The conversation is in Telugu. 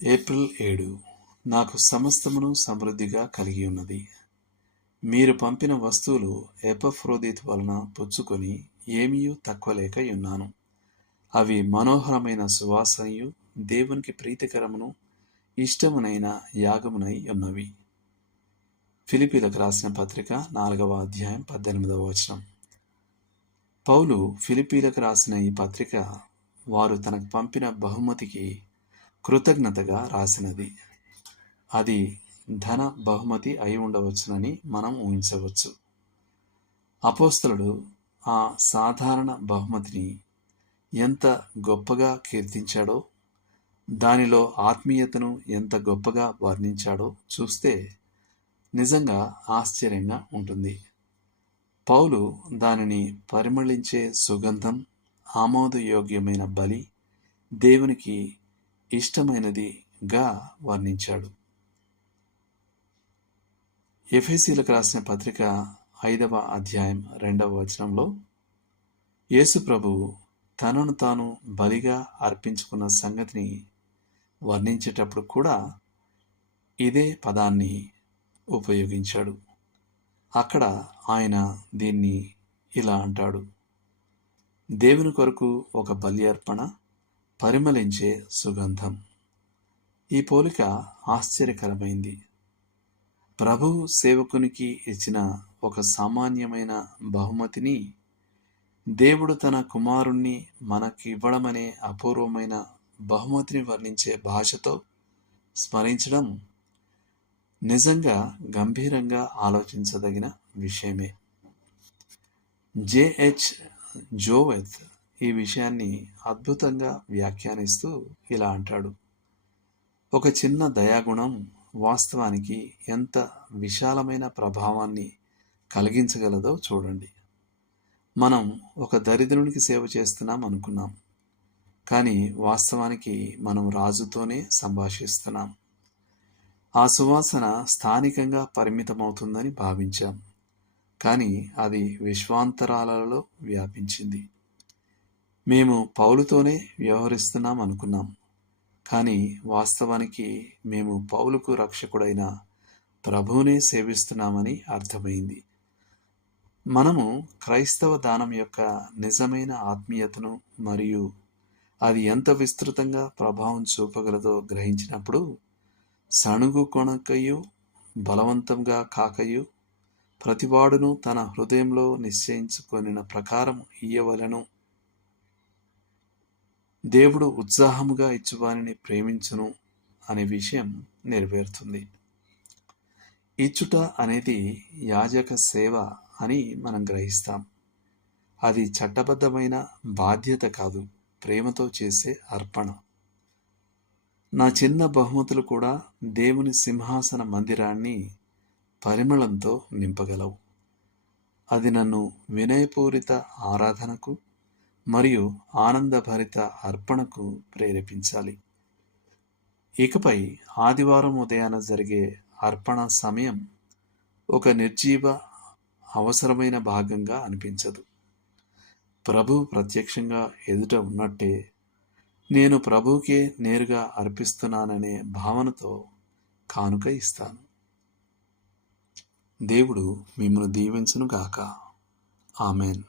ఏప్రిల్ 7. నాకు సమస్తమును సమృద్ధిగా కలిగి ఉన్నది. మీరు పంపిన వస్తువులు ఎపఫ్రోదితు వలన పుచ్చుకొని ఏమీయూ తక్కువలేకయున్నాను. అవి మనోహరమైన సువాసనయు దేవునికి ప్రీతికరమును ఇష్టమునైన యాగమునై ఉన్నవి. ఫిలిప్పీలకు రాసిన పత్రిక 4వ అధ్యాయం 18వ వచనం. పౌలు ఫిలిప్పీలకు రాసిన ఈ పత్రిక వారు తనకు పంపిన బహుమతికి కృతజ్ఞతగా రాసినది. అది ధన బహుమతి అయి ఉండవచ్చునని మనం ఊహించవచ్చు. అపోస్తలుడు ఆ సాధారణ బహుమతిని ఎంత గొప్పగా కీర్తించాడో, దానిలో ఆత్మీయతను ఎంత గొప్పగా వర్ణించాడో చూస్తే నిజంగా ఆశ్చర్యంగా ఉంటుంది. పౌలు దానిని పరిమళించే సుగంధం, ఆమోదయోగ్యమైన బలి, దేవునికి ఇష్టమైనదిగా వర్ణించాడు. ఎఫెసీలకు రాసిన పత్రిక 5వ అధ్యాయం 2వ వచనంలో యేసు ప్రభువు తనను తాను బలిగా అర్పించుకున్న సంగతిని వర్ణించేటప్పుడు కూడా ఇదే పదాన్ని ఉపయోగించాడు. అక్కడ ఆయన దీన్ని ఇలా అంటాడు: దేవుని కొరకు ఒక బలి అర్పణ, పరిమళించే సుగంధం. ఈ పోలిక ఆశ్చర్యకరమైంది. ప్రభు సేవకునికి ఇచ్చిన ఒక సామాన్యమైన బహుమతిని దేవుడు తన కుమారుణ్ణి మనకివ్వడమనే అపూర్వమైన బహుమతిని వర్ణించే భాషతో స్మరించడం నిజంగా గంభీరంగా ఆలోచించదగిన విషయమే. జేహెచ్ జోవెత్ ఈ విషయాన్ని అద్భుతంగా వ్యాఖ్యానిస్తూ ఇలా అంటాడు: ఒక చిన్న దయాగుణం వాస్తవానికి ఎంత విశాలమైన ప్రభావాన్ని కలిగించగలదో చూడండి. మనం ఒక దరిద్రునికి సేవ చేస్తున్నాం అనుకున్నాం, కానీ వాస్తవానికి మనం రాజుతోనే సంభాషిస్తున్నాం. ఆ సువాసన స్థానికంగా పరిమితమవుతుందని భావించాం, కానీ అది విశ్వాంతరాలలో వ్యాపించింది. మేము పౌలుతోనే వ్యవహరిస్తున్నాం అనుకున్నాం, కానీ వాస్తవానికి మేము పౌలుకు రక్షకుడైన ప్రభువునే సేవిస్తున్నామని అర్థమైంది. మనము క్రైస్తవ దానం యొక్క నిజమైన ఆత్మీయతను మరియు అది ఎంత విస్తృతంగా ప్రభావం చూపగలదో గ్రహించినప్పుడు సణుగు కొనకయు బలవంతంగా కాకయు ప్రతివాడును తన హృదయంలో నిశ్చయించుకొనిన ప్రకారం ఇయ్యవలెను. దేవుడు ఉత్సాహముగా ఇచ్చువానిని ప్రేమించును అనే విషయం నెరవేరుతుంది. ఇచ్చుట అనేది యాజక సేవ అని మనం గ్రహిస్తాం. అది చట్టబద్ధమైన బాధ్యత కాదు, ప్రేమతో చేసే అర్పణ. నా చిన్న బహుమతులు కూడా దేవుని సింహాసన మందిరాన్ని పరిమళంతో నింపగలవు. అది నన్ను వినయపూరిత ఆరాధనకు మరియు ఆనందభరిత అర్పణకు ప్రేరేపించాలి. ఇకపై ఆదివారం ఉదయాన జరిగే అర్పణ సమయం ఒక నిర్జీవ అవసరమైన భాగంగా అనిపించదు. ప్రభువు ప్రత్యక్షంగా ఎదుట ఉన్నట్టే నేను ప్రభువుకే నేరుగా అర్పిస్తున్నాననే భావనతో కానుక ఇస్తాను. దేవుడు మిమ్మల్ని దీవించును గాక. ఆమెన్.